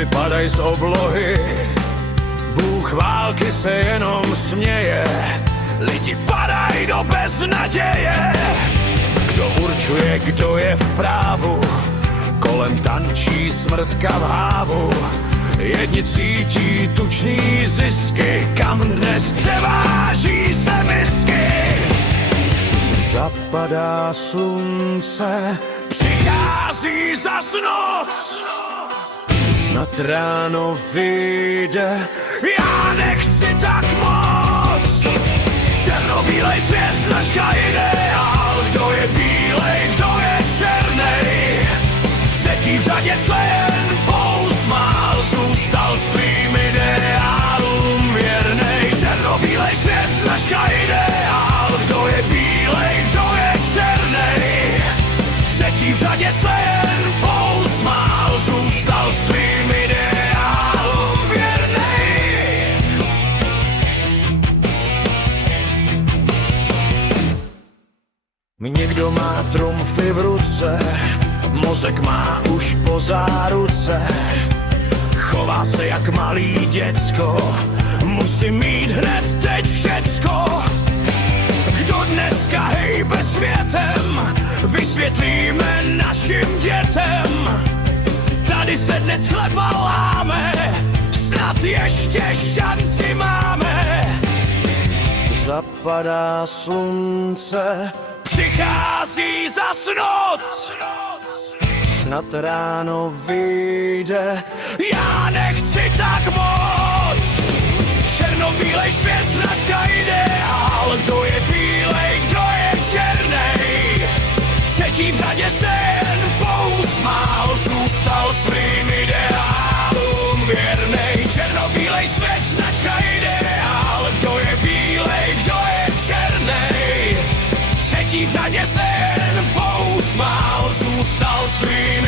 vypadaj z oblohy. Bůh války se jenom směje, lidi padají do beznaděje. Kdo určuje, kdo je v právu, kolem tančí smrtka v hávu. Jedni cítí tučný zisky, kam dnes převáží se misky. Zapadá slunce, přichází zas noc, snad ráno vyjde, já nechci tak moc. Černobílej svět, značka ideál, kdo je bílej, kdo je černej. Třetí v řadě se jen pousmál, zůstal svým ideálům věrnej. Černobílej svět, značka ideál, kdo je bílej, kdo je černej. Třetí v řadě se jen pousmál, zůstal svým ideálům věrnej. Někdo má trumfy v ruce, mozek má už po záruce. Chová se jak malý děcko, musí mít hned teď všecko. Kdo dneska hejbe světem, vysvětlíme našim dětem. Tady se dnes chleba láme, snad ještě šanci máme. Zapadá slunce, přichází zas noc, snad ráno vyjde, já nechci tak moc. Černobílej svět, značka ideál, kdo je bílej, kdo je černej. Třetí v řadě se jen pousmál, zůstal svým ideálům věrnej. Černobílej svět, značka ideál, kdo je bílej, kdo je černej. Třetí v řadě se jen pousmál, zůstal svým